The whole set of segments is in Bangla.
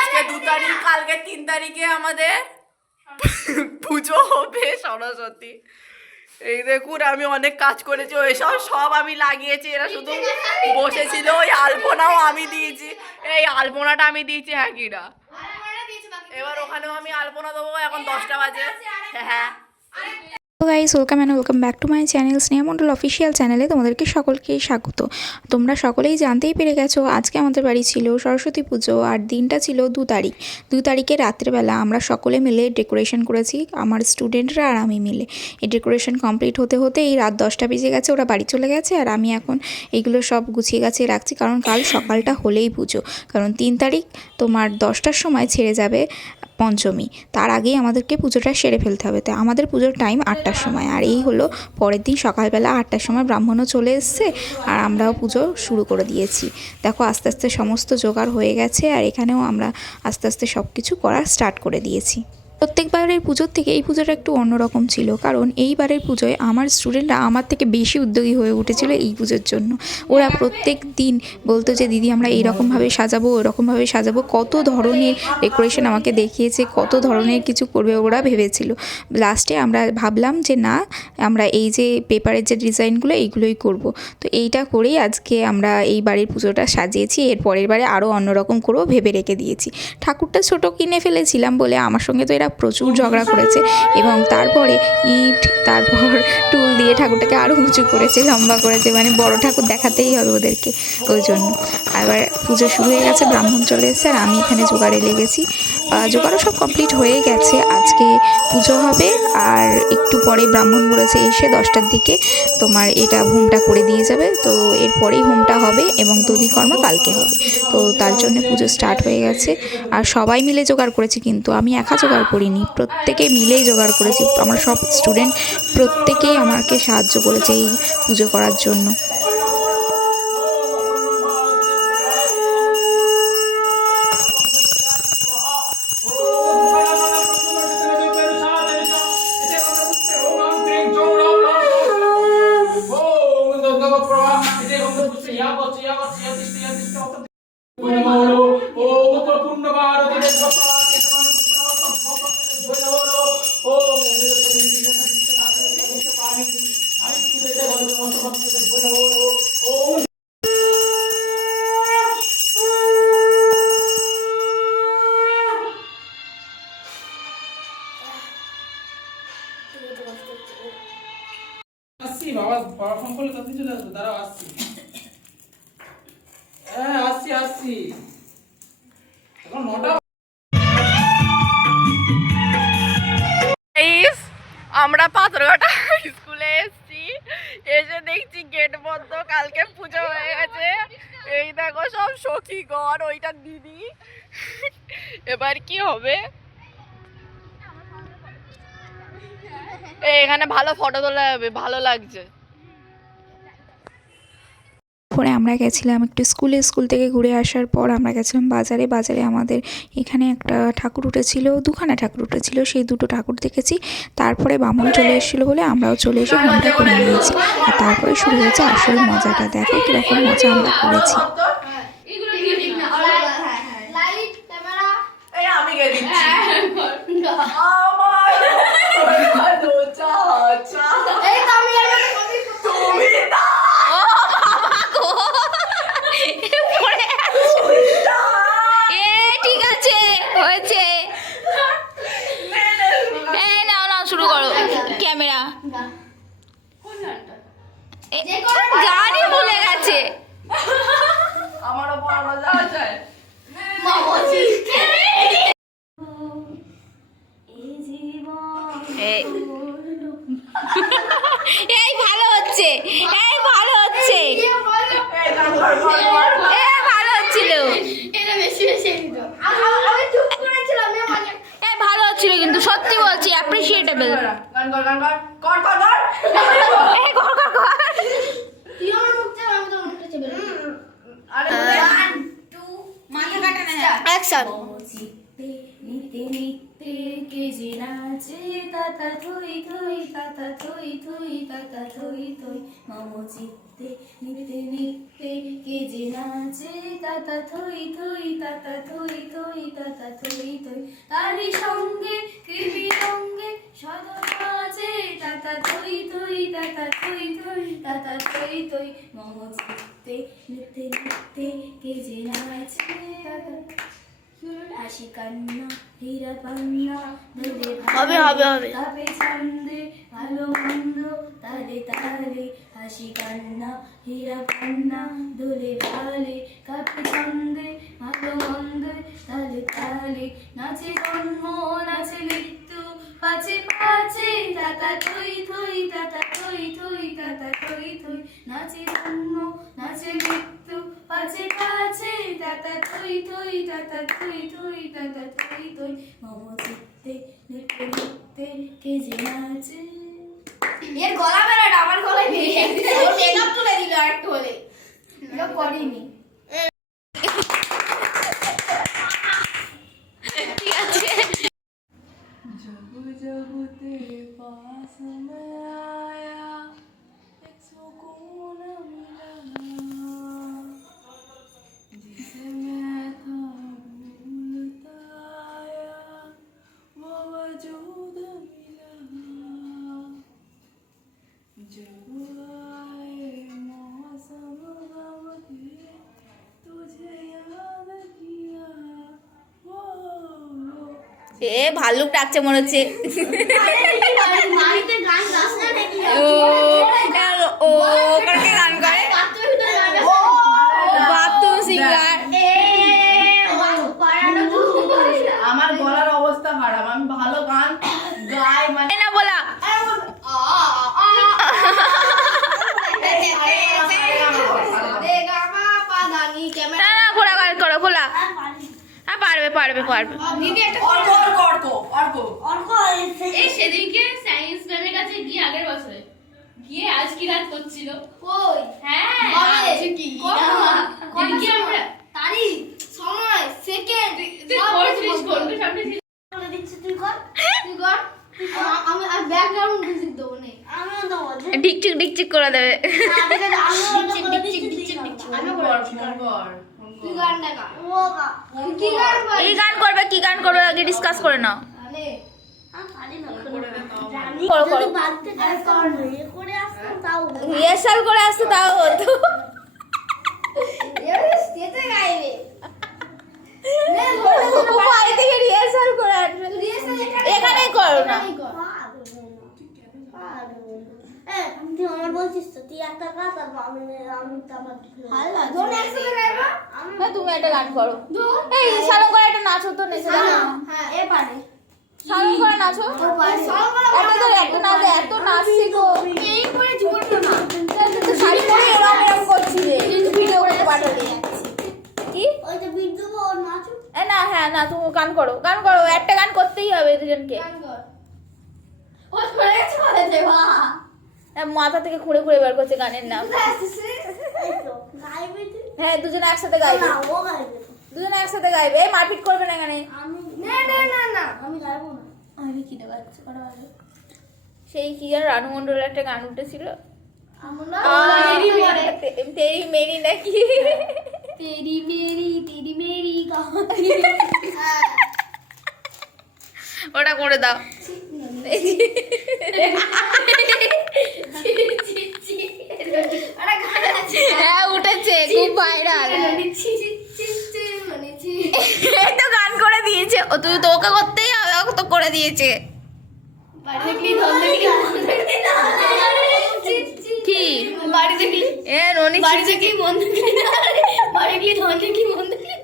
আজকে 2 তারিখ, কালকে 3 তারিখে আমাদের পুজো হবে সরস্বতী। এই দেখুন আমি অনেক কাজ করেছি, ওইসব সব আমি লাগিয়েছি, এরা শুধু বসেছিল। ওই আলপনাও আমি দিয়েছি, এই আলপনাটা আমি দিয়েছি। হ্যাঁ কিরা, এবার ওখানেও আমি আলপনা দেবো। এখন 10টা বাজে। হ্যাঁ তো guys, welcome and welcome back to my channel Sneha Mondal official চ্যানেলে তোমাদেরকে সকলকেই স্বাগত। তোমরা সকলেই জানতেই পেরে গেছো আজকে আমাদের বাড়ি ছিল সরস্বতী পুজো, আর দিনটা ছিল 2 তারিখ। 2 তারিখে রাত্রেবেলা আমরা সকলে মিলে ডেকোরেশন করেছি, আমার স্টুডেন্টরা আর আমি মিলে। এই ডেকোরেশন কমপ্লিট হতে হতে এই রাত 10টা বেজে গেছে, ওরা বাড়ি চলে গেছে, আর আমি এখন এইগুলো সব গুছিয়ে গাছিয়ে রাখছি, কারণ কাল সকালটা হলেই পুজো। কারণ 3 তারিখ তোমার 10টার সময় ছেড়ে যাবে পঞ্চমী, তার আগেই আমাদেরকে পুজোটা সেরে ফেলতে হবে। তো আমাদের পুজোর টাইম 8টার সময়, আর এই হলো পরের দিন সকালবেলা 8টার সময় ব্রাহ্মণও চলে এসছে, আর আমরাও পুজো শুরু করে দিয়েছি। দেখো আস্তে আস্তে সমস্ত জোগাড় হয়ে গেছে, আর এখানেও আমরা আস্তে আস্তে সব কিছু করা স্টার্ট করে দিয়েছি। প্রত্যেকবারের পুজোর থেকে এই পুজোটা একটু অন্যরকম ছিল, কারণ এইবারের পুজোয় আমার স্টুডেন্টরা আমার থেকে বেশি উদ্যোগী হয়ে উঠেছিল এই পুজোর জন্য। ওরা প্রত্যেক দিন বলতো যে দিদি আমরা এইরকমভাবে সাজাবো, ওরকমভাবে সাজাবো, কত ধরনের ডেকোরেশন আমাকে দেখিয়েছে, কত ধরনের কিছু করবে ওরা ভেবেছিল। লাস্টে আমরা ভাবলাম যে না, আমরা এই যে পেপারের যে ডিজাইনগুলো এইগুলোই করব। তো এইটা করেই আজকে আমরা এই বাড়ির পুজোটা সাজিয়েছি। এর পরের বারে আরও অন্যরকম করেও ভেবে রেখে দিয়েছি। ঠাকুরটা ছোটো কিনে ফেলেছিলাম বলে আমার সঙ্গে তো এরা প্রচুর ঝগড়া করেছে, এবং তারপরে ইট, তারপর টুল দিয়ে ঠাকুরটাকে আরও উঁচু করেছে, লম্বা করেছে, মানে বড় ঠাকুর দেখাতেই হবে ওদেরকে, ওই জন্য। এবার পুজো শুরু হয়ে গেছে, ব্রাহ্মণ চলে এসেছে, আর আমি এখানে জোগাড়ে লেগেছি। জোগাড়ও সব কমপ্লিট হয়ে গেছে। আজকে পুজো হবে, আর একটু পরে ব্রাহ্মণ বলেছে এসে 10টার দিকে তোমার এটা হোমটা করে দিয়ে যাবে। তো এরপরেই হোমটা হবে, এবং দধিকর্মা কালকে হবে। তো তার জন্য পুজো স্টার্ট হয়ে গেছে, আর সবাই মিলে জোগাড় করেছি, কিন্তু আমি একা জোগাড় করিনি, প্রত্যেকে মিলেই জোগাড় করেছি। আমরা সব স্টুডেন্ট প্রত্যেকেই আমাকে সাহায্য করেছে এই পুজো করার জন্য। বাবা বাবা ফোন করলে তাড়াতাড়ি চলে আসবে, দাঁড়াও আসছি। হ্যাঁ আসছি এখন 9টা। আমরা পাথরঘাটা স্কুলে এসেছি, এসে দেখছি গেট বন্ধ, কালকে পুজো হয়ে গেছে। এই দেখো সব সখীগণ, ওইটা দিদি। এবার কি হবে? এখানে ভালো ফটো তোলা যাবে, ভালো লাগছে। পরে আমরা গেছিলাম একটু স্কুল থেকে ঘুরে আসার পর আমরা গেছিলাম বাজারে আমাদের এখানে একটা ঠাকুর উঠেছিল, 2খানা ঠাকুর উঠেছিল, সেই 2টো ঠাকুর দেখেছি। তারপরে বামুন চলে এসেছিলো বলে আমরাও চলে এসে হোমটা করে নিয়েছি, আর তারপরে শুরু হয়েছে আসল মজাটা। দেখো কীরকম মজা আমরা করেছি। ঠিক আছে, হয়েছে। নাও শুরু করো ক্যামেরা। গানই ভুলে গেছে। আমারও বড় যাওয়া যায়। এই ভালো হচ্ছে, এই ভালো হচ্ছে, ভালো হচ্ছিল, ভালো হচ্ছিল, কিন্তু সত্যি বলছি অ্যাপ্রিসিয়েটেবল। তাতা থই থই তাতা থই থই তাতা থই থই মম চিত্তে নিতে নিতে কে যে নাচে তাতা থই থই তাতা থই থই তাতা থই থই তারি সঙ্গে কৃপি রঙ্গে সদা নাচে তাতা থই থই তাতা থই থই তাতা থই থই মম চিত্তে নিতে নিতে কে যে নাচে তাতা হাসি কান্না হীরা পান্না ধরে হবে। তাপে ছন্দে ভালো মন্দ তালে তালে হাসি কান্না হীরা পান্না দোলে ভালে কাপে ছন্দে ভালো মন্দ তালে তালে নাচে জন্ম নাচে মৃত্যু পাছে পাছে তাতা থই থই তাতা থই থই তাতা থই থই নাচে জন্ম নাচে মৃত্যু পাছে পাছে তাতা থই থই তাতা থই থই তাতা থই থই মম চিত্তে নিতে নিতে কে যে নাচে। এর গলা বেরোটা আমার গলায় বেরিয়ে গেছে ও মেকআপ তুলে দিল একটু হলে মেকআপ করিনি। जब जब तेरे पास मैं आया एक सुकून मिला जिसे मैं था भूलता आया वो वजूद मिला जब आए मौसम गम के तुझे याद किया वो এ ভাল্লুক ডাকছে মনে হচ্ছে বাড়িতে গান গাছ না নাকি ও কাকে গান করে বাথরুম সিঙ্গার আমার গলার অবস্থা খারাপ, আমি ভালো গান গাই মানে না বলা না না খোলা গান করো খোলা হ্যাঁ পারবে এই সেদিনকে সায়েন্স ম্যামের কাছে গিয়ে আগের বছরে গিয়ে আজ কি রাত করছিল কই হ্যাঁ কবে? কি কবে? আমরা তারিখ সময় সেকেন্ড তুই করছিস করবি সামনে বলে দিচ্ছি তুই কর আমি আর ব্যাকগ্রাউন্ড মিউজিক দেবো নে আমিও দেবো ডিকচিক করে দেবে আমি তুই গান দেখা ও গা কি গান করবি? কি গান করবে আগে ডিসকাস করে নাও আরে পারি না জানি করো, করো। যদি বাড়িতে কাজ কর ইয়ে করে আসতাম তাও রিহার্সাল করে আসতে তাও হতো স্টেজে গাইবে বাড়ি থেকে রিহার্সাল করে আসবে এখানেই করো না তুই আমার বলছিস তো তুই একটা কাজ আর আমি আমার ধরে একসাথে গাইবা হ্যাঁ তুমি একটা গান করো এই সালম করে একটা নাচো তো নেচে দাও হ্যাঁ এ পারে সালম করে নাচো এত নাচ শিখো এই করে জীবন না তো শাড়ি পরে এরকম করছিলে ভিডিও করতে পাঠালে কি ওই যে বিদ্যু ওর নাচু এ না হ্যাঁ না তুমি গান করো একটা গান করতেই হবে দুজনকে গান কর ও ধরে গেছে বলে দেবা মাথা থেকে খুঁড়ে বের করছে গানের নাম এই তো গাইবে তুই হ্যাঁ দুজনে একসাথে গাইবে না ও গাইবে দুজনে একসাথে গাইবে এই মারপিট করবে না এখানে আমি না আমি গাইবো না আমি কি দেব আচ্ছা করা হবে সেই কি আর রানু মণ্ডলের একটা গান উঠেছিল আমরা তেরি মেরি নাকি তেরি মেরি গান ওটা করে দাও হ্যাঁ উঠেছে খুব ভাইরাল এই তো গান করে দিয়েছে ও তুই তো ওকে করতেই হবে ওকে তো করে দিয়েছে কি বাড়ি দেখলি এ ননি বাড়ি দেখলি মন দেখলি বাড়ি গিয়ে ধন দেখলি মন দেখলি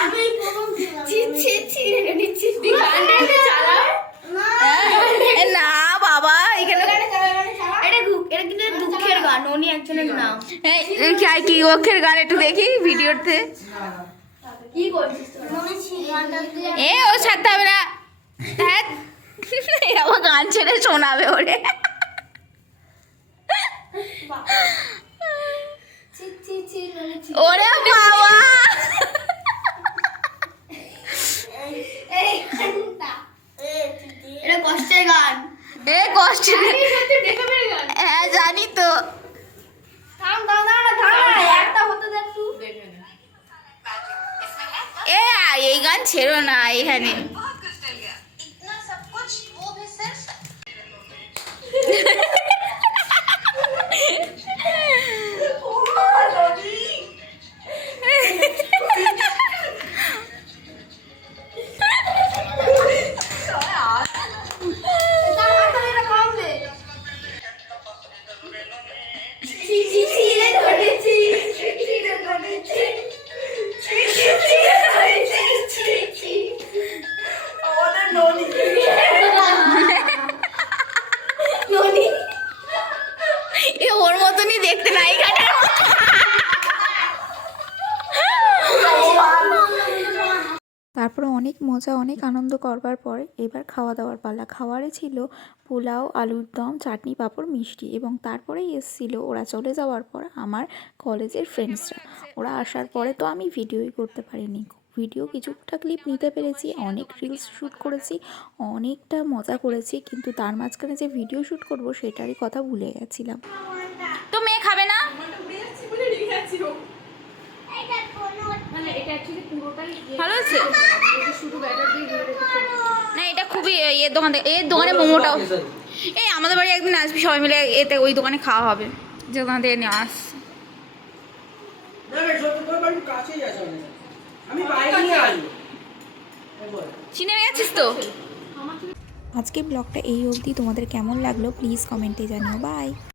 আমি প্রথম তুই গানটা একটু চালা এ না বাবা এখানে এটা কিন্তু দুঃখের গান উনি একজনের নাম এই কি অক্ষের গান একটু দেখি ভিডিওতে কি করছিস এ ও ছাড়তে হবে না হ্যাঁ আবার গান ছেড়ে শোনাবে ওরে ওরে বাবা কষ্ট সত্যি ব্রেকআপের গান। হ্যাঁ জানি তো। একটা হতে দে একটু। এই গান ছেড়ো না এখানে। এ ওর মতনই দেখতে নাই গানের মতো। তারপরে অনেক মজা অনেক আনন্দ করবার পর এবার খাওয়া দাওয়ার পালা। খাওয়ারে ছিল পোলাও, আলুর দম, চাটনি, পাঁপড়, মিষ্টি এবং তারপরেই এসেছিল ওরা চলে যাওয়ার পর আমার কলেজের ফ্রেন্ডসরা। ওরা আসার পরে তো আমি ভিডিওই করতে পারিনি, ভিডিও কিছুটা ক্লিপ নিতে পেরেছি, অনেক রিলস শ্যুট করেছি, অনেকটা মজা করেছি, কিন্তু তার মাঝখানে যে ভিডিও শ্যুট করব সেটারই কথা ভুলে গেছিলাম। তো মেয়ে খাবে না? মানে এটা অ্যাকচুয়ালি পুরোটাই ভালো আছে শুধু ব্যাটার দিয়ে ধরে রেখেছে। না, এটা খুবই এর দোকান থেকে, এর দোকানে মোমোটাও। এই আমাদের বাড়ি একদিন আসবি, সবাই মিলে এতে ওই দোকানে খাওয়া হবে যে দোকান থেকে নিয়ে আস। আমি বাইরে নিয়ে আসবো। চিনে গেছিস তো? আজকে ব্লগটা এই অবধি। তোমাদের কেমন লাগলো প্লিজ কমেন্টে জানিও। বাই।